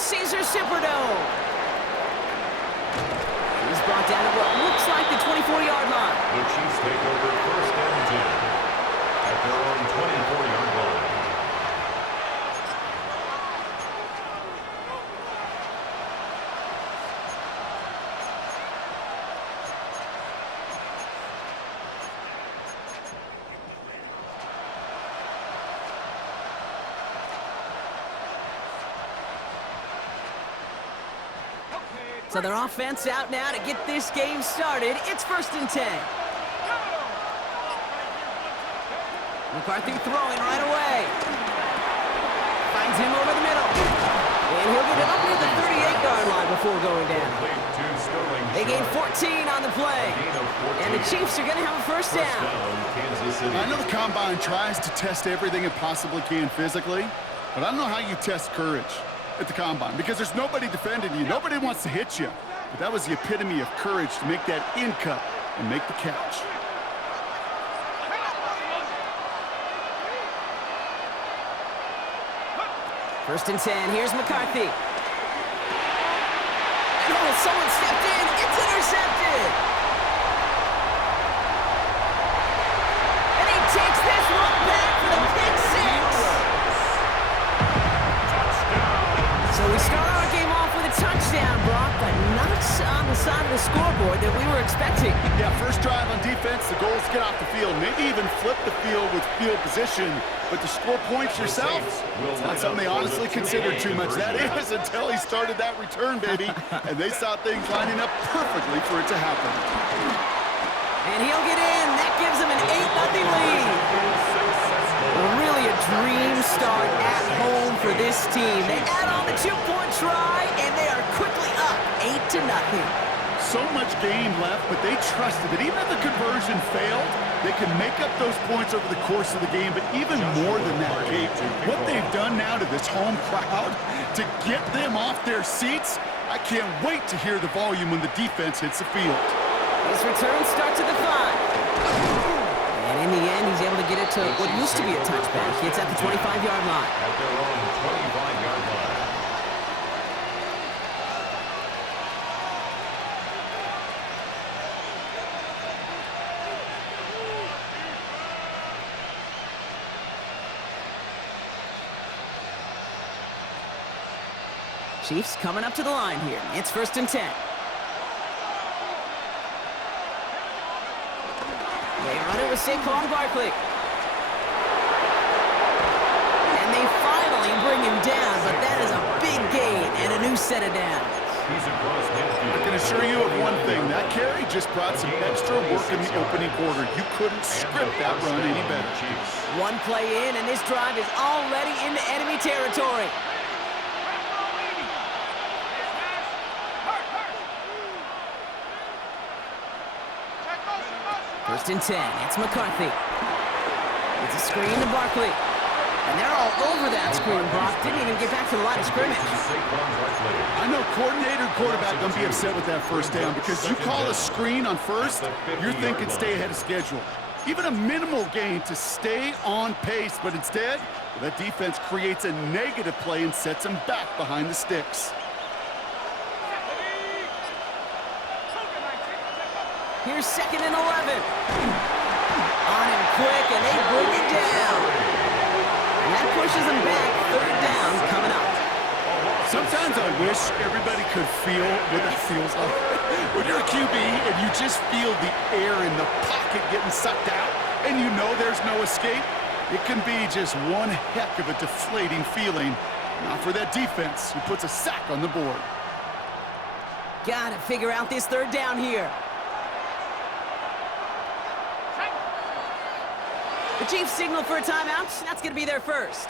Caesar Superdome. He's brought down at what looks like the 24-yard line. The Chiefs take over first and 10 at their own 24-yard line. So their offense out now to get this game started. It's first and 10. McCarthy throwing right away. Finds him over the middle. And he'll get it up near the 38-yard line before going down. They gain 14 on the play. And the Chiefs are going to have a first down. I know the Combine tries to test everything it possibly can physically, but I don't know how you test courage at the Combine, because there's nobody defending you. Nobody wants to hit you. But that was the epitome of courage to make that in cut and make the catch. First and 10. Here's McCarthy. And oh, someone stepped in. It's intercepted. And he takes this one back for the pick six. So we start our game off with a touchdown, Brock, but not on the side of the scoreboard that we were expecting. Yeah, first drive on defense, the goal is to get off the field, maybe even flip the field with field position, but to score points yourself, it's not something they honestly considered too much. That is until he started that return, baby, and they saw things lining up perfectly for it to happen. And he'll get in. That gives him an 8-0 lead. Really a dream start at home for this team. They add on the 2-point try, and they are quickly up 8-0. So much game left, but they trusted that even if the conversion failed, they could make up those points over the course of the game. But even more than that, Kate, what they've done now to this home crowd to get them off their seats, I can't wait to hear the volume when the defense hits the field. His return starts at the 5. And in the end, he's able to get it to what used to be a touchback. It's at the 25-yard line. At their own 25-yard line. Chiefs coming up to the line here. It's first and 10. They run it with Saquon Barkley. And they finally bring him down, but that is a big gain and a new set of downs. I can assure you of one thing. That carry just brought some extra work in the opening quarter. You couldn't script that run any better. One play in, and this drive is already into enemy territory. First and 10. It's McCarthy. It's a screen to Barkley. And they're all over that screen, Brock. Didn't even get back to the line of scrimmage. I know coordinator and quarterback don't be upset with that first down, because you call a screen on first, you're thinking stay ahead of schedule. Even a minimal gain to stay on pace, but instead, that defense creates a negative play and sets them back behind the sticks. Here's second and 11. On him quick, and they bring it down. And that pushes them back. Third down coming up. Sometimes I wish everybody could feel what that feels like. When you're a QB and you just feel the air in the pocket getting sucked out, and you know there's no escape, it can be just one heck of a deflating feeling. Not for that defense who puts a sack on the board. Got to figure out this third down here. The Chiefs signal for a timeout. That's going to be their first.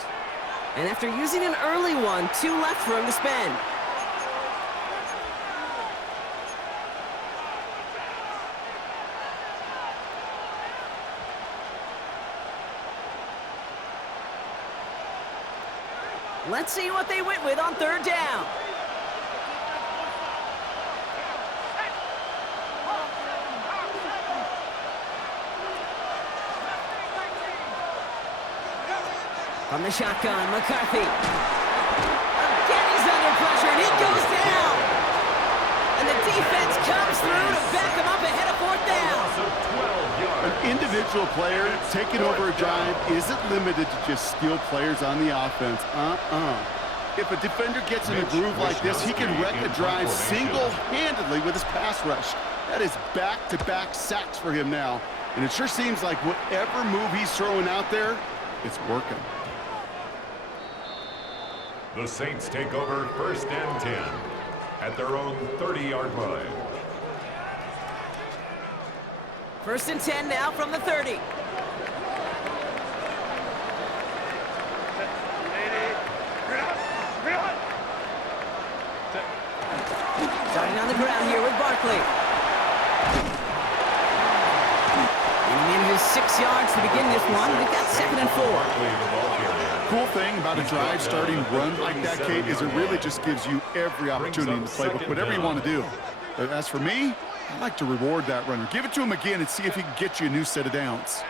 And after using an early one, 2 left for him to spend. Let's see what they went with on third down. From the shotgun, McCarthy. Again, he's under pressure. individual player taking over a drive isn't limited to just skill players on the offense. If a defender gets in a groove like this, he can wreck a drive single-handedly with his pass rush. That is back-to-back sacks for him now. And it sure seems like whatever move he's throwing out there, it's working. The Saints take over 1st and 10 at their own 30-yard line. 1st and 10 now from the 30. Starting on the ground here with Barkley. And in his 6 yards to begin this one. We've got 2nd and 4. Cool thing about a drive starting run like that, Kate, is it really just gives you every opportunity in the playbook, whatever you want to do. But as for me, I like to reward that runner. Give it to him again and see if he can get you a new set of downs.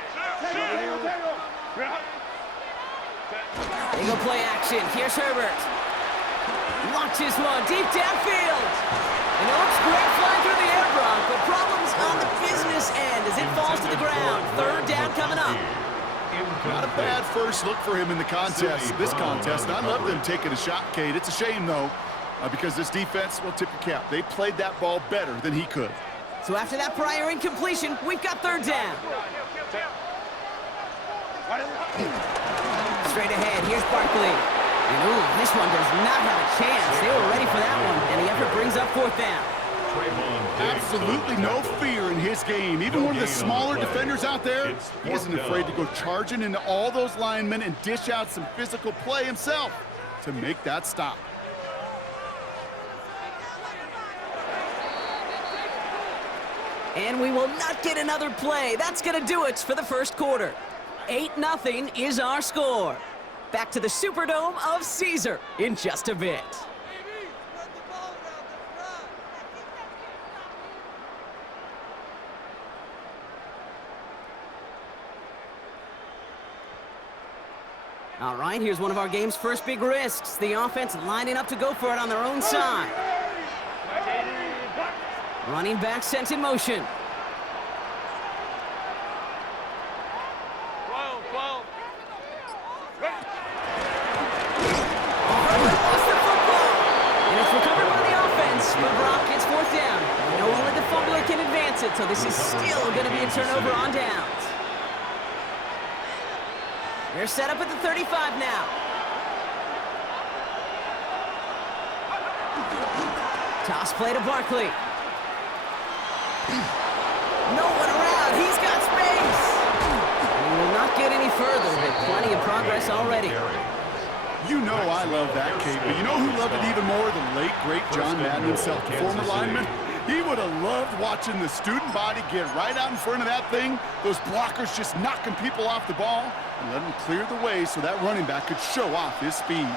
They go play action. Here's Herbert. Launches one deep downfield. And it looks great flying through the air, Brock, but problems on the business end as it falls to the ground. 3rd down coming up. Not a bad first look for him in the contest, this contest. And I love them taking a shot, Kate. It's a shame, though, because this defense will tip your cap. They played that ball better than he could. So after that prior incompletion, we've got 3rd down. Straight ahead, here's Barkley. And ooh, this one does not have a chance. They were ready for that one, and the effort brings up 4th down. Absolutely no fear in his game. Even one of the smaller defenders out there, he isn't afraid to go charging into all those linemen and dish out some physical play himself to make that stop. And we will not get another play. That's going to do it for the 1st quarter. 8-0 is our score. Back to the Superdome of Caesar in just a bit. All right, here's one of our game's first big risks. The offense lining up to go for it on their own side. Running back sent in motion. Lost the football. And it's recovered by the offense, but Brock gets 4th down. We know only the fumbler can advance it, so this is still going to be a turnover on downs. They're set up at the 35 now. Toss play to Barkley. No one around. He's got space. And he will not get any further, but plenty of progress already. You know I love that, Kate, but you know who loved it even more? The late, great John Madden himself, the former lineman. He would have loved watching the student body get right out in front of that thing, those blockers just knocking people off the ball, and let him clear the way so that running back could show off his speed.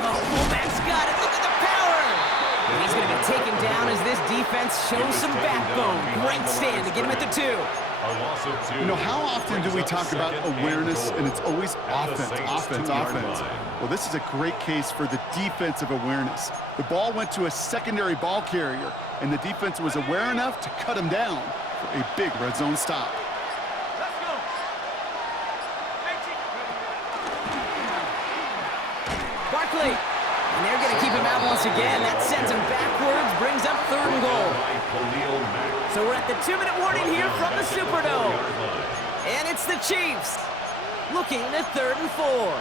Oh, fullback's got it. Look at the power. And he's going to be taken down as this defense shows some backbone. Great stand to get him at the 2. You know, how often do we talk about awareness, and it's always offense, offense, offense? Well, this is a great case for the defensive awareness. The ball went to a secondary ball carrier, and the defense was aware enough to cut him down for a big red zone stop. Barkley. And they're going to keep him out once again. That sends him backwards, brings up 3rd and goal. So we're at the 2-minute warning here from the Superdome. And it's the Chiefs looking at 3rd and 4.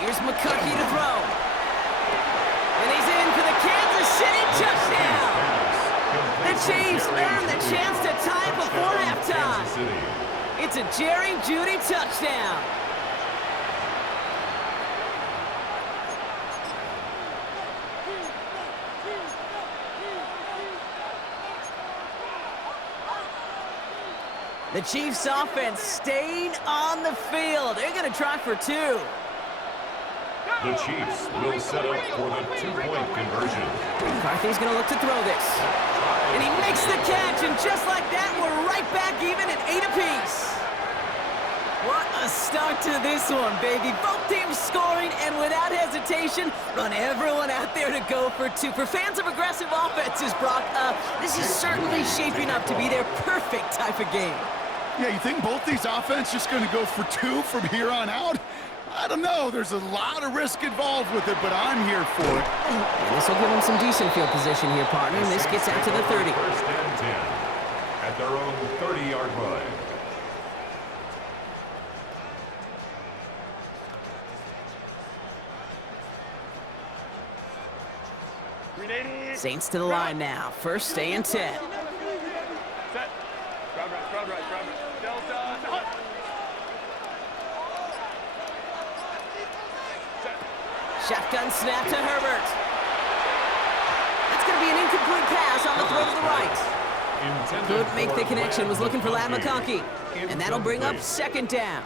Here's McCarthy to throw. And he's in for the Kansas City touchdown. The Chiefs earn the chance to tie before halftime. It's a Jerry Jeudy touchdown. The Chiefs offense staying on the field. They're going to try for 2. The Chiefs will set up for the two-point conversion. McCarthy's going to look to throw this. And he makes the catch, and just like that, we're right back even at 8 apiece. What a start to this one, baby. Both teams scoring, and without hesitation, run everyone out there to go for two. For fans of aggressive offenses, Brock, this is certainly shaping up to be their perfect type of game. Yeah, you think both these offenses just going to go for two from here on out? I don't know. There's a lot of risk involved with it, but I'm here for it. And this will give them some decent field position here, partner, and this gets out to the 30. First and 10 at their own 30-yard line. Saints to the line now. First and 10. Set. Crowd right. Delta. Shotgun snap to Herbert. That's going to be an incomplete pass on the throw to the right. Couldn't make the connection. Was looking for Lad McConkey. And that'll bring up second down.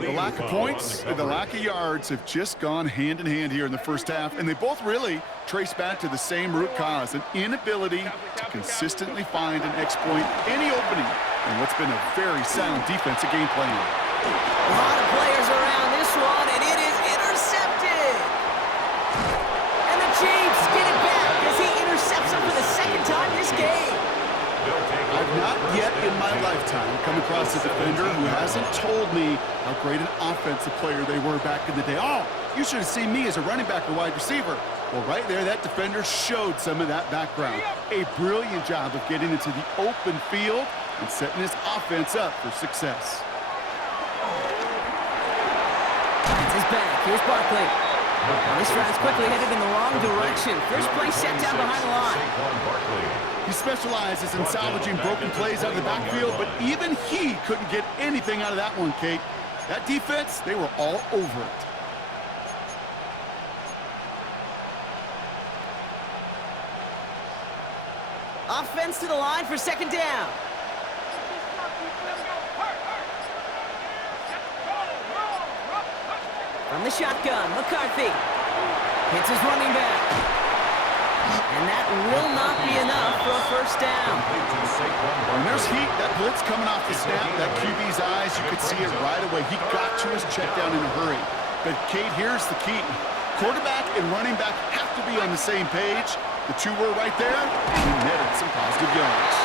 The lack of points and the lack of yards have just gone hand in hand here in the first half, and they both really trace back to the same root cause, an inability to consistently find and exploit any opening in what's been a very sound defensive game plan. A lot of players around this one, and it is intercepted. And the Chiefs get it back as he intercepts him for the second time this game. I've not yet in my lifetime come across a defender who hasn't told me how great an offensive player they were back in the day. Oh, you should have seen me as a running back or wide receiver. Well, right there, that defender showed some of that background. A brilliant job of getting into the open field and setting his offense up for success. That's his back. Here's Barkley. This drive's quickly headed in the wrong direction. First play set down behind the line. He specializes in salvaging broken plays out of the backfield, but even he couldn't get anything out of that one, Kate. That defense, they were all over it. Offense to the line for second down. From the shotgun, McCarthy hits his running back. And that will not be enough for a first down. When there's heat, that blitz coming off the snap, that QB's eyes, you could see it right away. He got to his check down in a hurry. But, Kate, here's the key. Quarterback and running back have to be on the same page. The two were right there, and he netted some positive yards.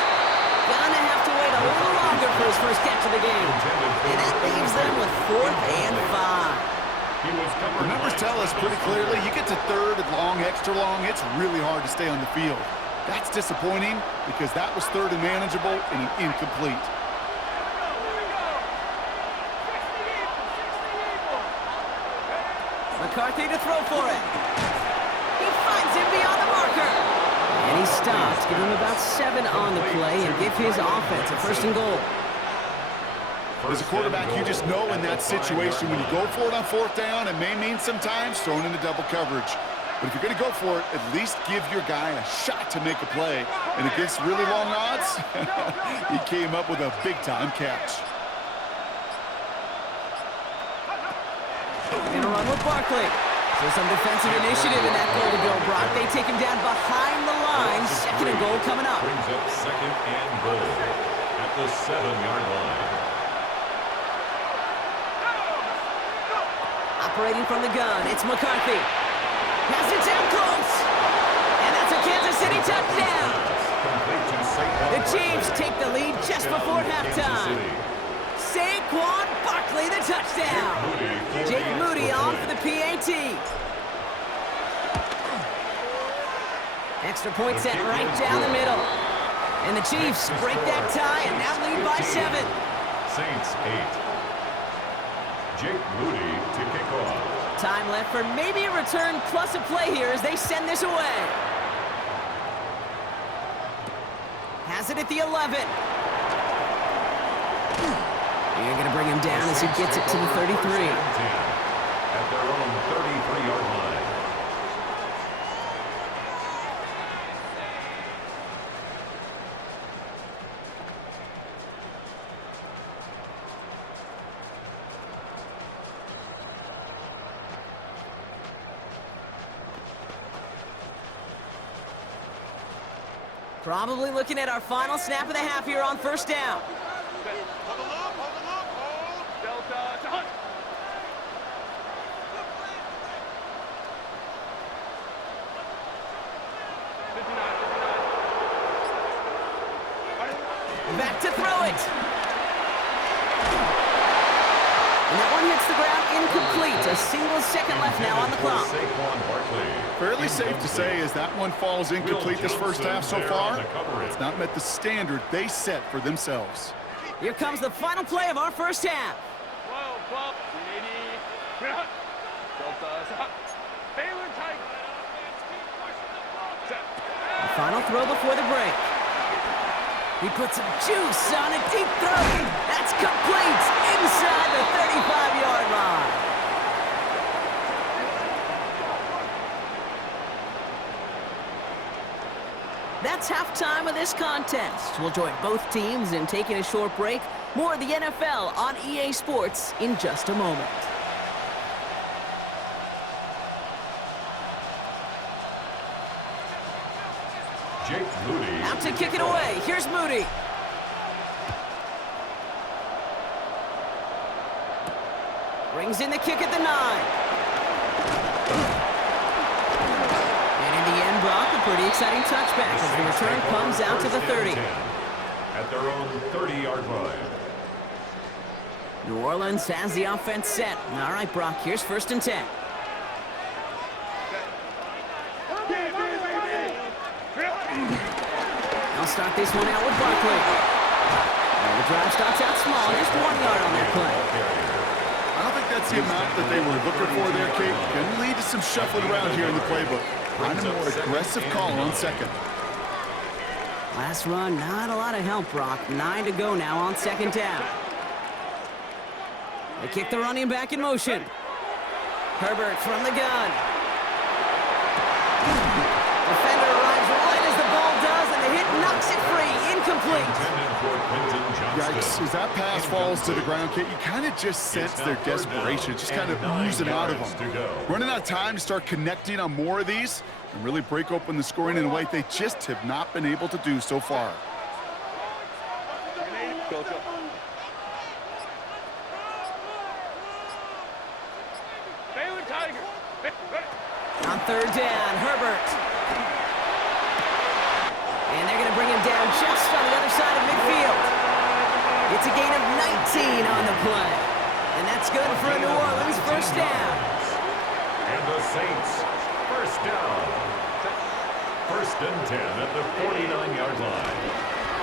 Gonna have to wait a little longer for his first catch of the game. And that leaves them with 4th and 5. The numbers tell us pretty clearly, you get to third and long, extra long, it's really hard to stay on the field. That's disappointing because that was third and manageable and an incomplete. McCarthy to throw for it. He finds him beyond the marker. And he stops, give him about 7 on the play and give his offense a first and goal. As a quarterback, you just know in that situation when you go for it on 4th down, it may mean sometimes throwing into double coverage. But if you're going to go for it, at least give your guy a shot to make a play. And against really long odds, he came up with a big-time catch. They're going to run with Barkley. So some defensive initiative in that goal to go, Brock. They take him down behind the line. Second and goal coming up. Brings up second and goal at the 7-yard line. Operating from the gun, it's McCarthy. Pass it down close. And that's a Kansas City touchdown. The Chiefs take the lead just before halftime. Saquon Barkley, the touchdown. Jake Moody on for the PAT. Extra point set right down the middle. And the Chiefs break that tie and now lead by 7. Saints 8. Jake Moody to kick off. Time left for maybe a return plus a play here as they send this away. Has it at the 11. You're going to bring him down as he gets it to the 33. At their own 33-yard line. Probably looking at our final snap of the half here on first down. Hold the loop, hold. Delta to hunt. Back to throw it. And that one hits the ground incomplete. A single second left now on the clock. Fairly safe to say as that one falls incomplete this first half so far, it's not met the standard they set for themselves. Here comes the final play of our first half. The final throw before the break. He puts some juice on a deep throw. That's complete inside the 35-yard line. That's halftime of this contest. We'll join both teams in taking a short break. More of the NFL on EA Sports in just a moment. Jake Moody. Out to kick it away. Here's Moody. Brings in the kick at the 9. And in the end, Brock, a pretty exciting touchback as the return comes out to the 30. At their own 30-yard line. New Orleans has the offense set. All right, Brock, here's first and 10. I'll start this one out with Barkley. The drive starts out small, just 1 yard on that play. I don't think that's the amount that they were looking for there, Kate. Can lead to some shuffling around here in the playbook. Find a more aggressive call on second. Last run, not a lot of help, Brock. 9 to go now on second down. They kick the running back in motion. Herbert from the gun. Defender arrives right as the ball does, and the hit knocks it free. Incomplete. Yikes, as that pass falls to the ground, Kate, you kind of just sense their desperation, just kind of oozing out of them. Running out of time to start connecting on more of these and really break open the scoring in a way they just have not been able to do so far. On third down, Herbert. And they're going to bring him down just on the other side of midfield. It's a gain of 19 on the play. And that's good for a New Orleans first down. And the Saints, first down. First and 10 at the 49-yard line.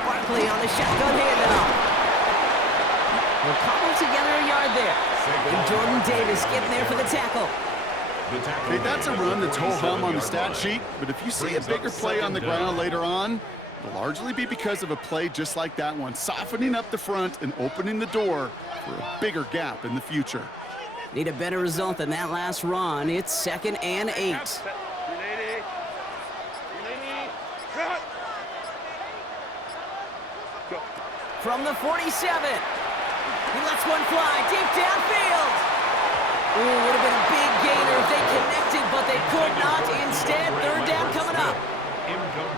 Barkley on the shotgun handoff. We'll cobble together a yard there. And Jordan Davis getting there for the tackle. Okay, that's a run that's ho-hum on the stat sheet, but if you see a bigger play on the ground later on, it'll largely be because of a play just like that one, softening up the front and opening the door for a bigger gap in the future. Need a better result than that last run. It's second and 8. From the 47, he lets one fly deep downfield. Ooh, would have been a big gainer if they connected, but they could not. Instead, third down coming up.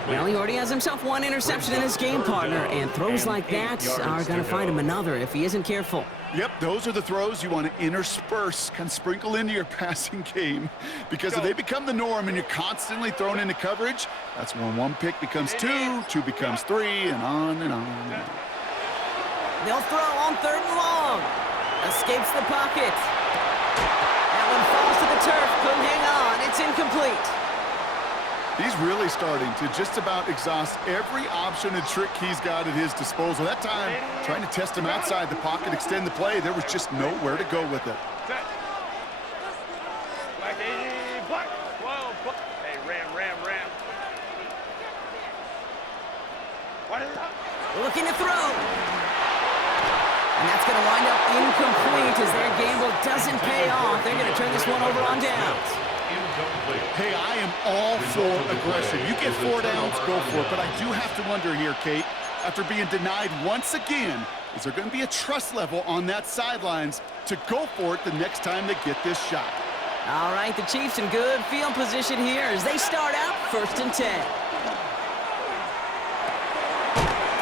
Well, he already has himself one interception in his game, partner, and throws like that are going to find him another if he isn't careful. Yep, those are the throws you want to intersperse, kind of sprinkle into your passing game, because if they become the norm and you're constantly thrown into coverage, that's when one pick becomes two, two becomes three, and on and on and on. They'll throw on third and long. Escapes the pocket. That one falls to the turf. Couldn't hang on. It's incomplete. He's really starting to just about exhaust every option and trick he's got at his disposal. That time, trying to test him outside the pocket, extend the play, there was just nowhere to go with it. Hey, ram. Looking to throw. And that's going to wind up incomplete as their gamble doesn't pay off. They're going to turn this one over on downs. Hey, I am all for aggression. You get 4 downs, go for it. But I do have to wonder here, Kate, after being denied once again, is there going to be a trust level on that sidelines to go for it the next time they get this shot? All right, the Chiefs in good field position here as they start out first and 10.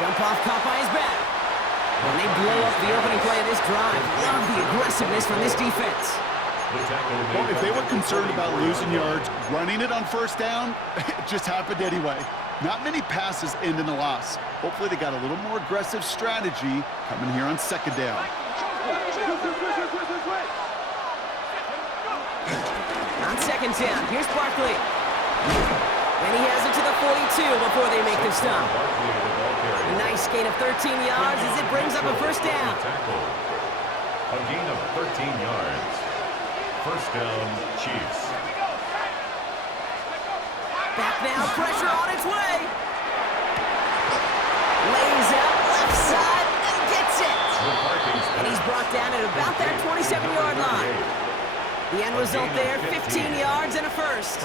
Jump off caught by his back. And they blow up the opening play of this drive. Love the aggressiveness from this defense. Well, if they were concerned about losing yards, running it on first down, it just happened anyway. Not many passes end in a loss. Hopefully they got a little more aggressive strategy coming here on second down. On second down, here's Barkley. And he has it to the 42 before they make the stop. A nice gain of 13 yards as it brings up a first down. A gain of 13 yards. First down, Chiefs. Back now, pressure on its way. Lays out left side and gets it. And he's brought down at about that 27-yard line. The end result there, 15 yards and a first.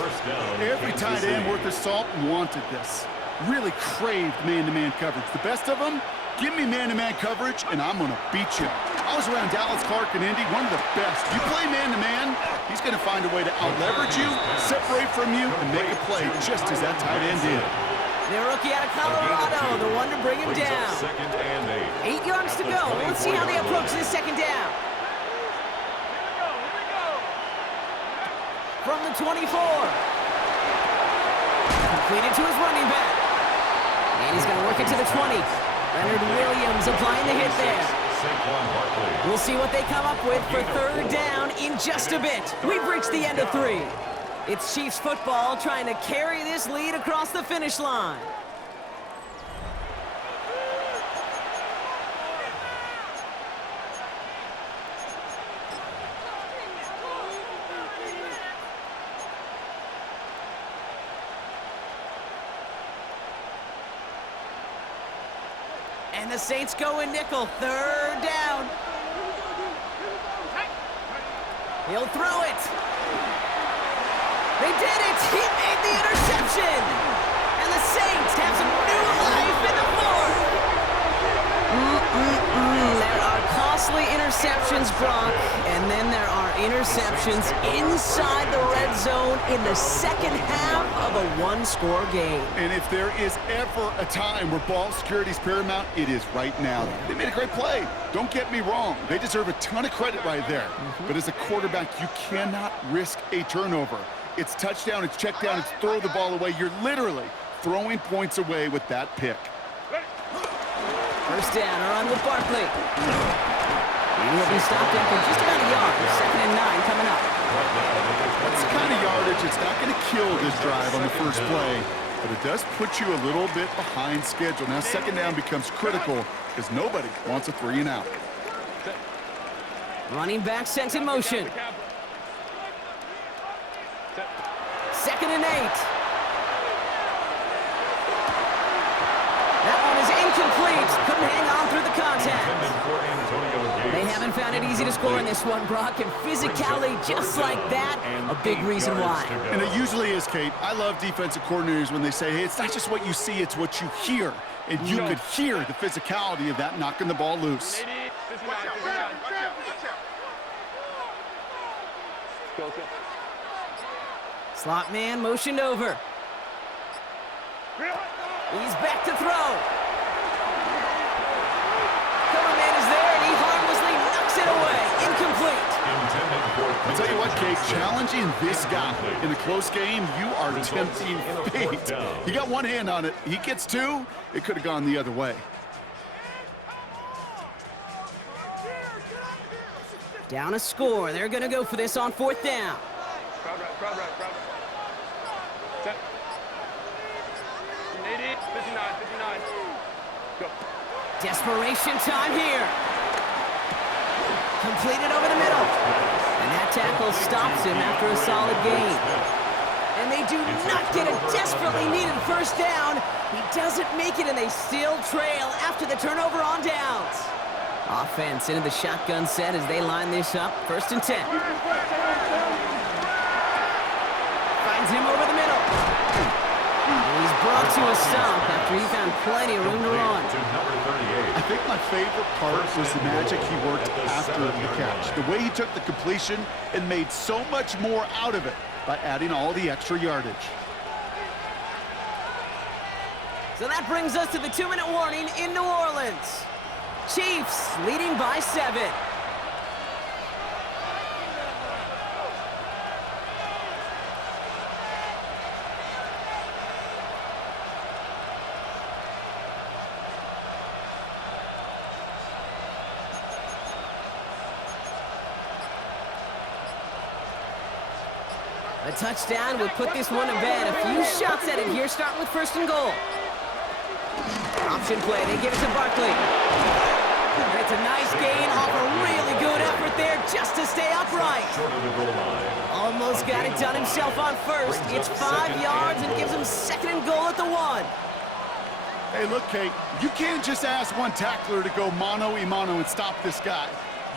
Every tight end worth his salt wanted this. Really craved man-to-man coverage. The best of them, give me man-to-man coverage, and I'm going to beat you. I was around Dallas Clark and Indy, one of the best. You play man-to-man, he's going to find a way to out-leverage you, separate from you, and make a play just as that tight end did. The rookie out of Colorado, the one to bring him down. 8 yards to go. Let's see how they approach this second down. From the 24. Completed to his running back. And he's going to work it to the 20. Leonard Williams applying the hit there. We'll see what they come up with for third down in just a bit. We've reached the end of 3. It's Chiefs football trying to carry this lead across the finish line. And the Saints go in nickel, third down. He'll throw it. They did it! He made the interception! And the Saints have some new life in the fourth! There are costly interceptions, Brock, and then there are interceptions inside the red zone in the second half of a one-score game. And if there is ever a time where ball security is paramount, it is right now. They made a great play. Don't get me wrong. They deserve a ton of credit right there. But as a quarterback, you cannot risk a turnover. It's touchdown, it's check down, it's throw the ball away. You're literally throwing points away with that pick. First down, a run with Barkley. And he'll be stopped after just about a yard. Second and 9 coming up. That's the kind of yardage. It's not going to kill this drive on the first play, but it does put you a little bit behind schedule. Now second down becomes critical because nobody wants a 3 and out. Running back sent in motion. Second and 8. That one is incomplete. Couldn't hang on through the contact. They haven't found it easy to score in this one, Brock, and physicality just like that, a big reason why. And it usually is, Kate. I love defensive coordinators when they say, hey, it's not just what you see, it's what you hear. And you could hear the physicality of that knocking the ball loose. Slot man motioned over. He's back to throw. Cover man is there, and he harmlessly knocks it away. Incomplete. I'll tell you what, Kate, challenging this guy in a close game, you are tempting fate. He got one hand on it. He gets 2. It could have gone the other way. Down a score. They're going to go for this on fourth down. Crowd right. Set. 80, 59. Go. Desperation time here. Completed over the middle. And that tackle stops him after a solid gain. And they do not get a desperately needed first down. He doesn't make it, and they still trail after the turnover on downs. Offense into the shotgun set as they line this up. First and 10. Finds him over the middle. And he's brought to a stop after he found plenty of room to run. I think my favorite part was the magic he worked after the catch. The way he took the completion and made so much more out of it by adding all the extra yardage. So that brings us to the 2-minute warning in New Orleans. Chiefs leading by 7. A touchdown would put this one to bed. A few shots at it here, starting with 1st and goal. Option play, they give it to Barkley. And it's a nice gain off a really good effort there just to stay upright. Almost got it done himself on 1st. It's 5 yards and gives him 2nd and goal at the 1. Hey, look, Kate, you can't just ask one tackler to go mano-a-mano and stop this guy.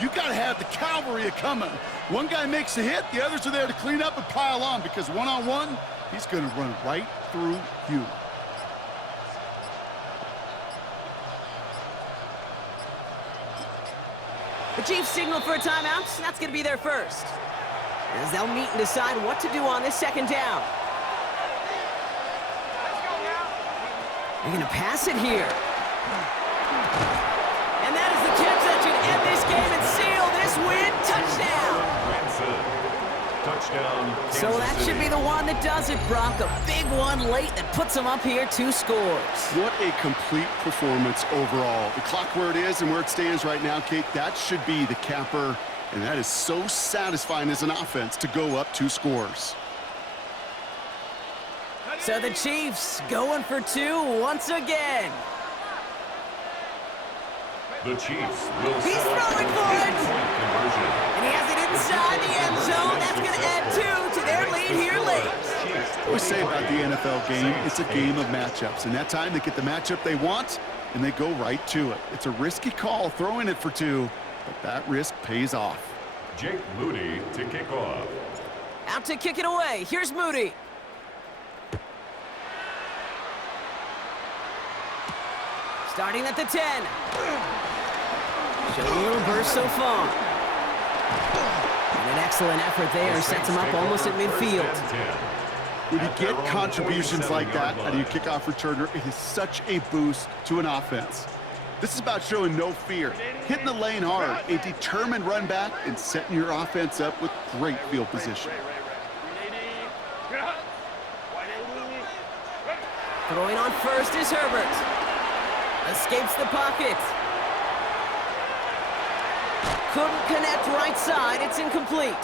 You got to have the cavalry coming. One guy makes a hit, the others are there to clean up and pile on, because one-on-one, he's going to run right through you. The Chiefs signal for a timeout. That's going to be their first, as they'll meet and decide what to do on this 2nd down. They're going to pass it here. And that is the catch that should end this game and seal this win. Touchdown! Touchdown, So that should be the one that does it, Brock. A big one late that puts them up here 2 scores. What a complete performance overall. The clock where it is and where it stands right now, Kate, that should be the capper. And that is so satisfying as an offense to go up 2 scores. So the Chiefs going for 2 once again. The Chiefs will He's throwing for it. And he has it inside the end zone. That's going to add 2 to their lead here late. What we say about the NFL game, it's a game of matchups. And that time they get the matchup they want, and they go right to it. It's a risky call throwing it for 2, but that risk pays off. Jake Moody to kick off. Out to kick it away. Here's Moody. Starting at the 10. Showing a little burst so far. And an excellent effort there sets him up almost at midfield. When you get contributions like that out of your kickoff returner, it is such a boost to an offense. This is about showing no fear, hitting the lane hard, a determined run back, and setting your offense up with great field position. Throwing on 1st is Herbert. Escapes the pocket. Couldn't connect right side. It's incomplete.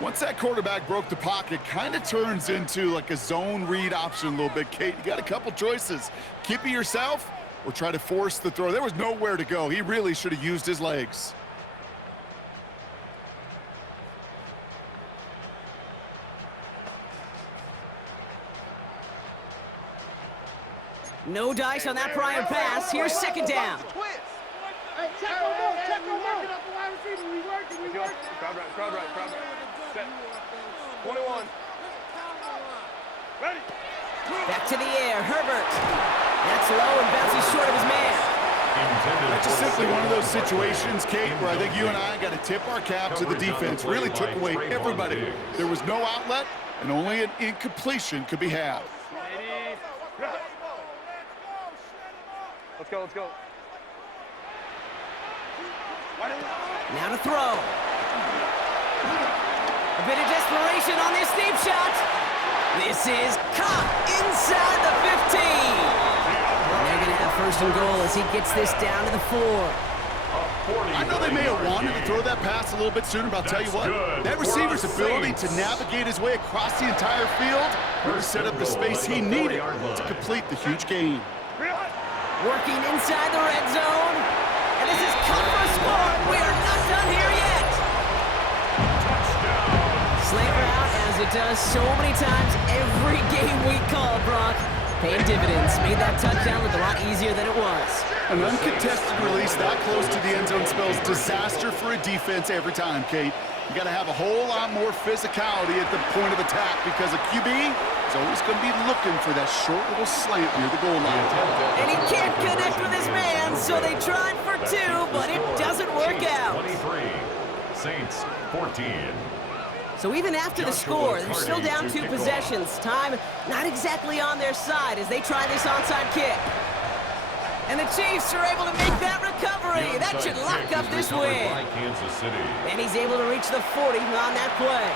Once that quarterback broke the pocket, kind of turns into like a zone read option a little bit, Kate. You got a couple choices. Keep it yourself or try to force the throw. There was nowhere to go. He really should have used his legs. No dice on that prior pass. Here's 2nd down. Hey, check on up. Check on up. Get up the wide receiver. We working. Crowd right. Set. 21. Ready. Back to the air. Herbert. That's low and bounces short of his man. That's just simply one of those situations, Kate, where I think you and I got to tip our cap to the defense. Really took away everybody. There was no outlet, and only an incompletion could be had. Let's go. Now to throw. A bit of desperation on this deep shot. This is caught inside the 15. And they're going to have 1st and goal as he gets this down to the 4. I know they may have wanted to throw that pass a little bit sooner, but I'll tell you what, that receiver's ability to navigate his way across the entire field really set up the space he needed to complete the huge gain. Working inside the red zone. And this is cut for a score. We are not done here yet. Slammer out as it does so many times every game we call, Brock. Paying dividends. Made that touchdown look a lot easier than it was. An uncontested release that close to the end zone spells disaster for a defense every time, Kate. You got to have a whole lot more physicality at the point of attack because a QB is always going to be looking for that short little slant near the goal line. And he can't connect with his man, so they tried for 2, but it doesn't work out. 23, Saints 14. So even after the score, they're still down 2 possessions. Time not exactly on their side as they try this onside kick. And the Chiefs are able to make that recovery. That should lock up this win. And he's able to reach the 40 on that play.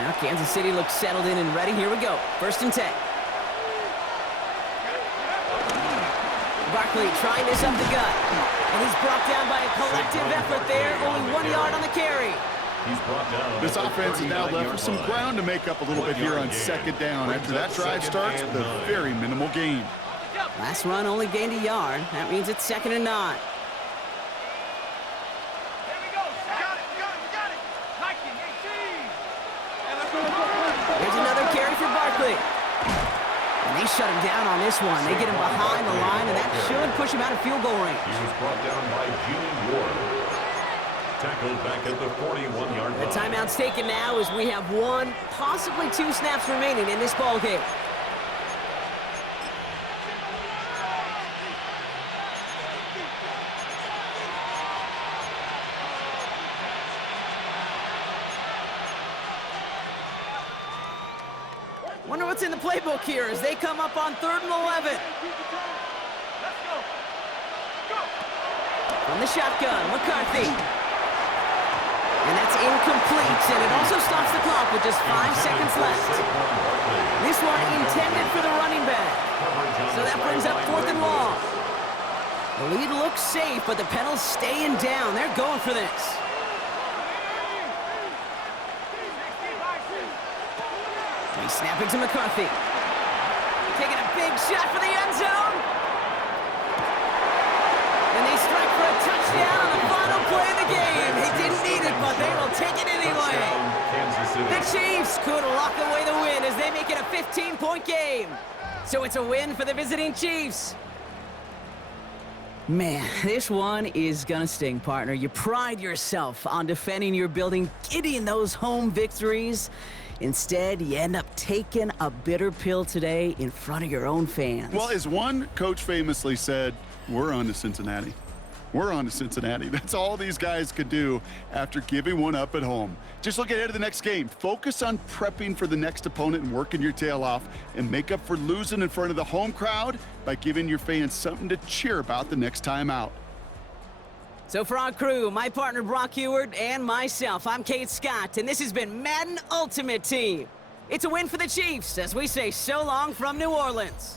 Now Kansas City looks settled in and ready. Here we go. 1st and 10. Barkley trying this up the gut. And he's brought down by a collective effort there. Only 1 yard on the carry. This offense is now left with some ground to make up a little bit here on 2nd down after that drive starts with a very minimal gain. Last run only gained a yard. That means it's 2nd and 9. Here's another carry for Barkley. And they shut him down on this one. They get him behind the line, and that should push him out of field goal range. He was brought down by Jimmy Ward. Tackled back at the 41-yard line. The timeout's taken now as we have 1, possibly 2 snaps remaining in this ball game. Wonder what's in the playbook here as they come up on 3rd and 11. From the shotgun, McCarthy. And that's incomplete, and it also stops the clock with just 5 seconds left. This one intended for the running back. So that brings up 4th and long. The lead looks safe, but the penalty's staying down. They're going for this. He's snapping to McCarthy. Taking a big shot for the end zone. And they strike for a touchdown on the final play of the game. They didn't need it, but they will take it anyway. The Chiefs could lock away the win as they make it a 15-point game. So it's a win for the visiting Chiefs. Man, this one is gonna sting, partner. You pride yourself on defending your building, getting those home victories. Instead, you end up taking a bitter pill today in front of your own fans. Well, as one coach famously said, we're on to Cincinnati. We're on to Cincinnati. That's all these guys could do after giving one up at home. Just look ahead to the next game. Focus on prepping for the next opponent and working your tail off, and make up for losing in front of the home crowd by giving your fans something to cheer about the next time out. So for our crew, my partner Brock Heward, and myself, I'm Kate Scott, and this has been Madden Ultimate Team. It's a win for the Chiefs as we say so long from New Orleans.